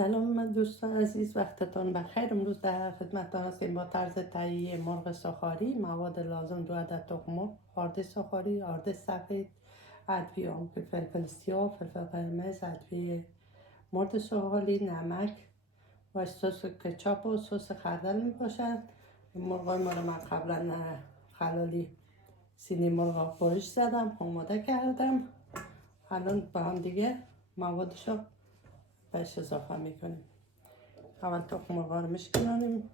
سلام دوستان عزیز، وقتتان بخیر. امروز در خدمتتان هستیم با طرز تهیه مرغ سوخاری. مواد لازم: 2 عدد تخم مرغ، آرد سوخاری، آرد سفید، ادویه فلفل سیاه، فلفل قرمز، ادویه مرغ سوخاری، نمک و سس کچاپ و سس خردل می باشد. مرغای ما رو من قبلا خلالی سینی مرغ برش زدم، آماده کردم. الان با هم دیگه موادشو بهش اضافه میکنیم. اول تخم مرغ رو میشکنانیم.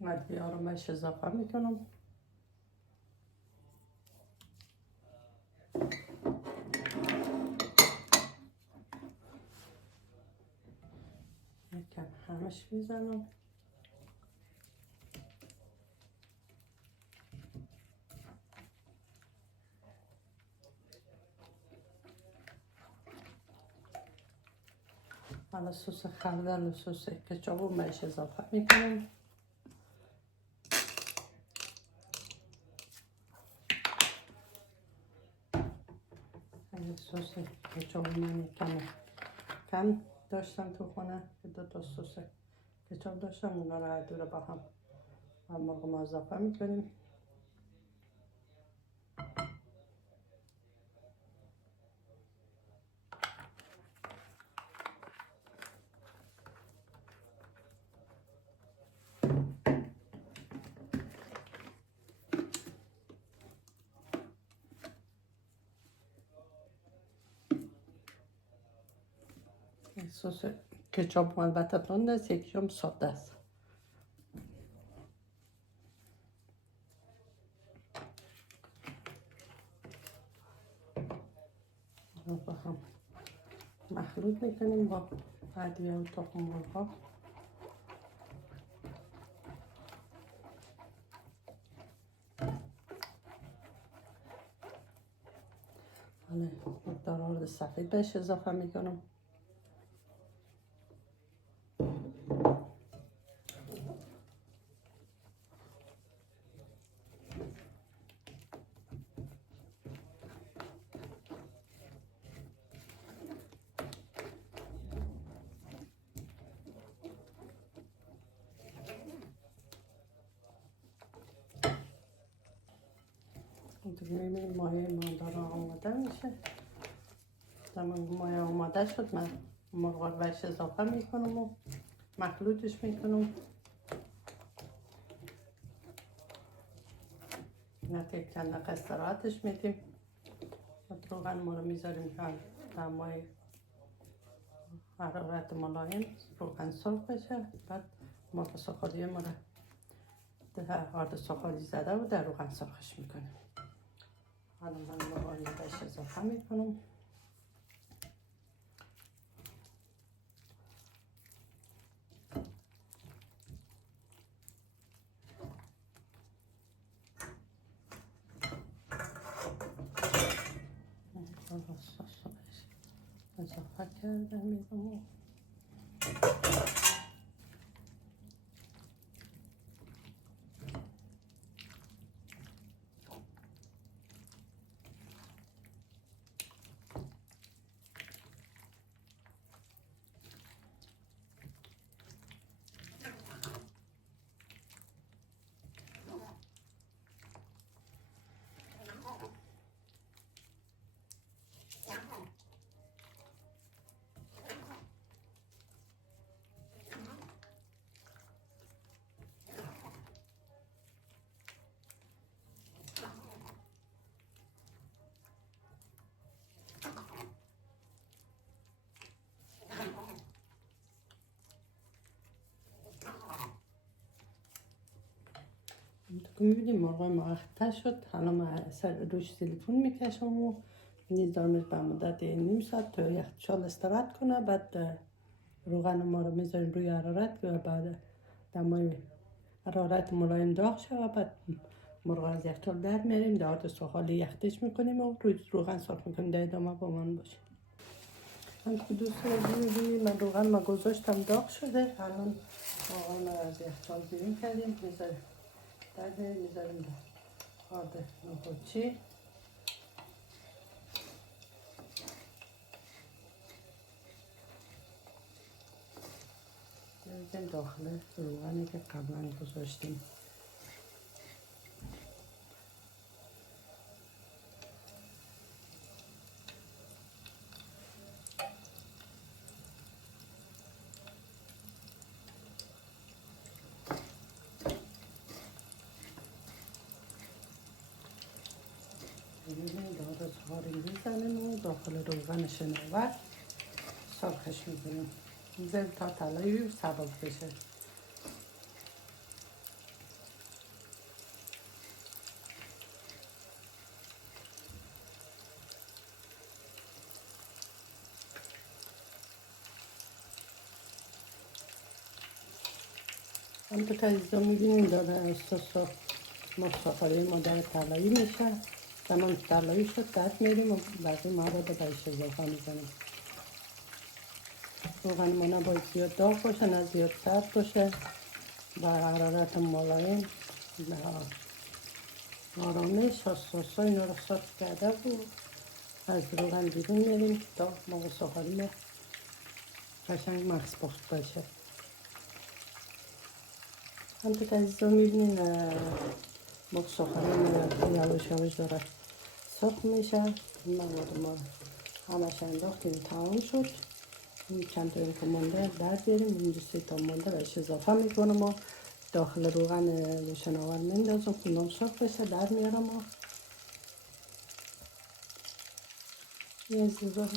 ادویه رو بهش اضافه میکنم. یکم همش میزنم. حالا سس خردل و سس کچاپ رو بهش اضافه میکنم. سس کچاپ من کم داشتم تو خونه، 2 تا سس کچاپ داشتم، اونا رو هر دو رو با هم مرغ ما اضافه میکنیم. سس کچاپ البته تند است، یکیشم ساده است. با هم مخلوط میکنیم با ادویه و تخم مرغ. مقدار آرد سفید بهش اضافه میکنم. میبینیم مایه ما داره آماده میشه. زمان مایه آماده شد، من مرغ رو بهش اضافه میکنم و مخلوطش میکنم. نتیجه چند دقیقه استراحتش میدیم. روغن ما رو میذاریم که دمای حرارت ملایم روغن سرخ بشه. بعد مرغ سوخاری ما رو در آرد سوخاری زده و در روغن سرخش میکنیم. حالا من مرغ رو بهش اضافه میکنم. اضافه کرده میدم. که میبینیم مرغ ما اخته شد. حالا من روش تلفن میکشم و میذارمش به مدت نیم ساعت تا یخچال استراحت کنه. بعد روغن ما رو میذاریم روی حرارت که بعد دمای حرارت ملایم داغ شود. بعد مرغ از یخچال در میاریم، در آرد سوخالی یخش میکنیم و روی روغن سرخ میکنیم. در ادامه با من باشه. هم که دوست عزیزی من روغن ما گذاشتم داغ شده. الان روغن رو از یخچال بیرون کردیم، میذاریم میذاریم در آرد نخودچی. میذاریم داخل روغنی که قبلا گذاشتیم. داغ سواری میزنیم و داخل روغن شناور سرخش میکنیم. میذاریم تا طلایی سبک بشه. همونطور که عزیزا میبینیم داره اساس مصافری ما در طلایی میشه. زمان طلایی شد درد میریم و بعدی ما رو به بهش اضافه میزنیم. روغن ما نباید زیاد داغ باشه نه زیاد سرد باشه. با حرارت ملایم آرامش حساسا اینا رو صاف کرده و از روغن بیرون میریم تا مرغ سوخاری ما قشنگ مغز پخت باشه. همونطور که عزیزا میبینین مرغ سوخاری ما یواش یواش داره سرخ میشه. این مواد ما همش انداختیم تمام شد. این چند تا که مونده در بیاریم. این 2 تا مونده بهش اضافه میکنم و داخل روغن شناور میندازم که نم سرخ بشه در میارم و این عزیزا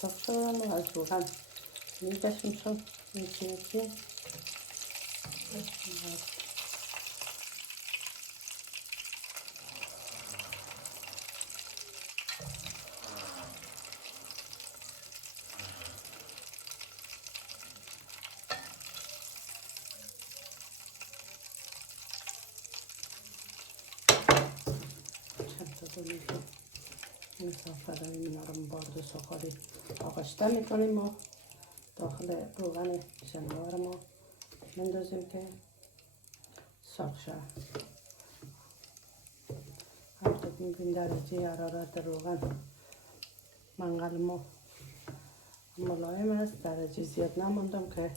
سرخ شدن و از روغن میکشیم چون یکی مسافر اینا رو بارد سوخاری آغشته میکنیم و داخل روغن شناور ما مندازیم که سرخ شد. همونطور که میبینید درجه حرارت روغن منقل ما ملایم است. درجه زیاد نموندم که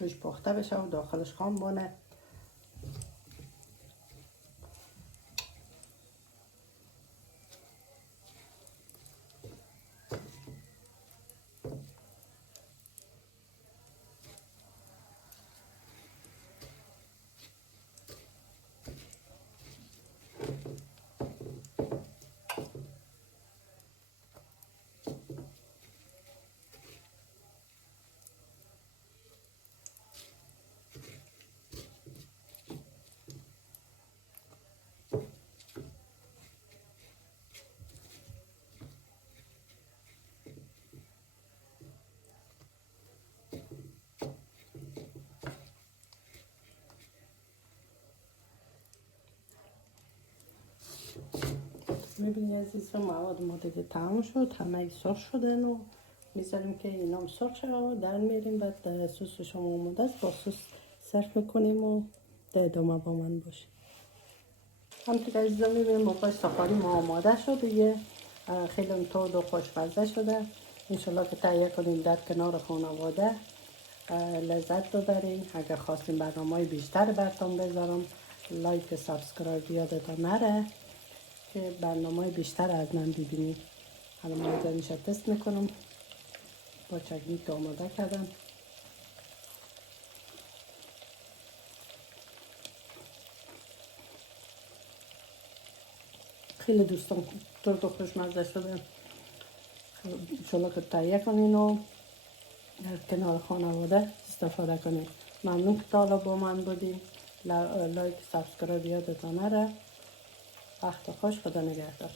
روش پخته بشه و داخلش خام بانه. میبینی عزیزا مواد ما دیگه تمام شد. همه سرخ شدن و میذاریم که اینا هم سرخ شد و در میاریم. بعد سس شما اومده است با سس سرخ میکنیم و در ادامه با من باشه. همونطور که عزیزا میبینیم مرغ سوخاری ما آماده شد دیگه. خیلی تند و خوشمزه شده. انشالله که تهیه کنیم در کنار خانواده لذت ببرین. اگر خواستین برنامه‌های بیشتر براتون بذارم لایک سابسکرایب یادتان نره که برنامه بیشتر از من ببینید. حالا ما اینجا تست میکنم با چکنی که آماده کردم. خیلی دوستان تو خوشمزه شده. انشالله که تهیه کنین و در کنار خانواده استفاده کنین. ممنون که تا حالا با من بودین. لایک سابسکرایب یادتان نره. وقت خوش. خدا نگهدار.